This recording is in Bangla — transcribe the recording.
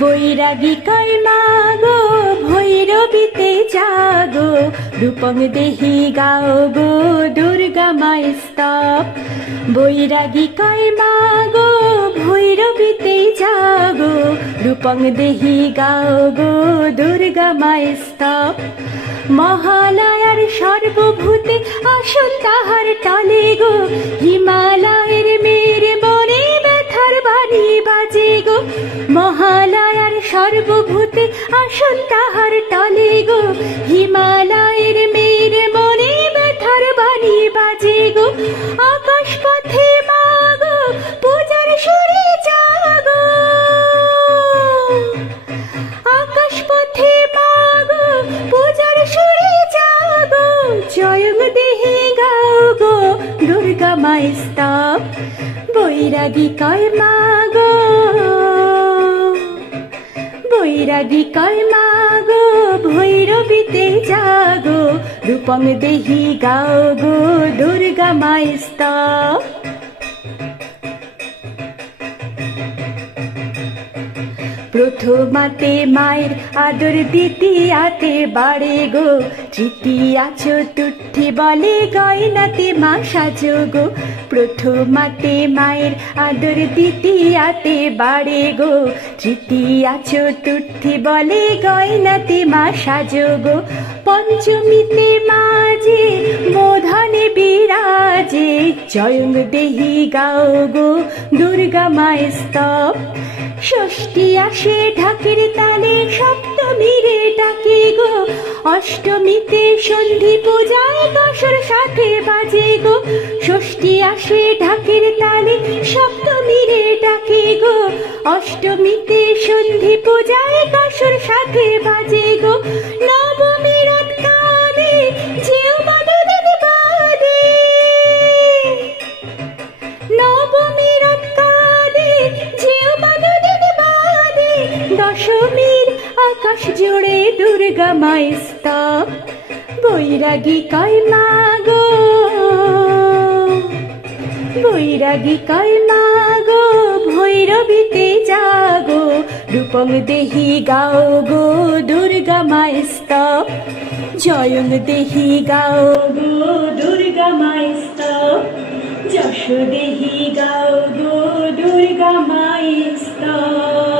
বৈরাগী কয় মাগো ভৈরবীতে জাগো, রূপং দেহি গাও গো দুর্গা মায়ের স্তব। বৈরাগী কয় মাগো ভৈরবীতে জাগো, রূপং দেহি গাও গো দুর্গা মায়ের স্তব। মহালয়ার সর্বভূতে আসন তাহার তলে গো, হিমালয়ের মেয়ের মনে ব্যথার বাণী বাজে গো। মহালয়ার সর্বভূতে আসন তাহার তলে গো, হিমালয়ের মেয়ের মনে ব্যথার বাণী বাজে গো। আকাশ পথে মাগো পূজার সুরে জাগো, আকাশ পথে মাগো পূজার সুরে জাগো। জয়ং দেহি গাও গো দুর্গা মায়ের স্তব। বৈরাগী কয় মাগো, বৈরাগী কয় মাগো ভৈরবীতে জাগো, রূপং দেহি গাও গো দুর্গা মায়ের স্তব। প্রথমাতে মায়ের আদর, দ্বিতীয়াতে বাড়ে গো, তৃতীয়া চতুর্থী বলে গয়নাতে মা সাজো গো। প্রথমাতে মায়ের আদর, দ্বিতীয়াতে বাড়ে গো, তৃতীয়া চতুর্থী বলে গয়নাতে মা সাজো গো। পঞ্চমীতে মাঝে মোধনে বিরাজে, জয়ং দেহি গাও গো দুর্গা মায়ের স্তব। ষষ্ঠী আসে ঢাকের তালে, সপ্তমীরে ডাকে গো, অষ্টমীতে সন্ধি পূজায় দশর সাথে বাজে গো। ষষ্ঠী আসে ঢাকের তালে, সপ্তমীরে ডাকে গো, অষ্টমীতে সন্ধি পূজায় দশর সাথে বাজে গো। নবমী রাত কালে যেও বাদুদের বাদে, নবমী রাত কালে যেও বাদুদের বাদে। দশমীর আকাশ জুড়ে দুর্গা মায়ের স্তব। বৈরাগী কয় মাগো, বৈরাগী কয় মাগো ভৈরবীতে জাগো, রূপং দেহি গাও গো দুর্গা মায়ের স্তব। জয়ং দেহি গাও গো দুর্গা মায়ের স্তব, যশ দেহি গাও গো দুর্গা মায়ের স্তব।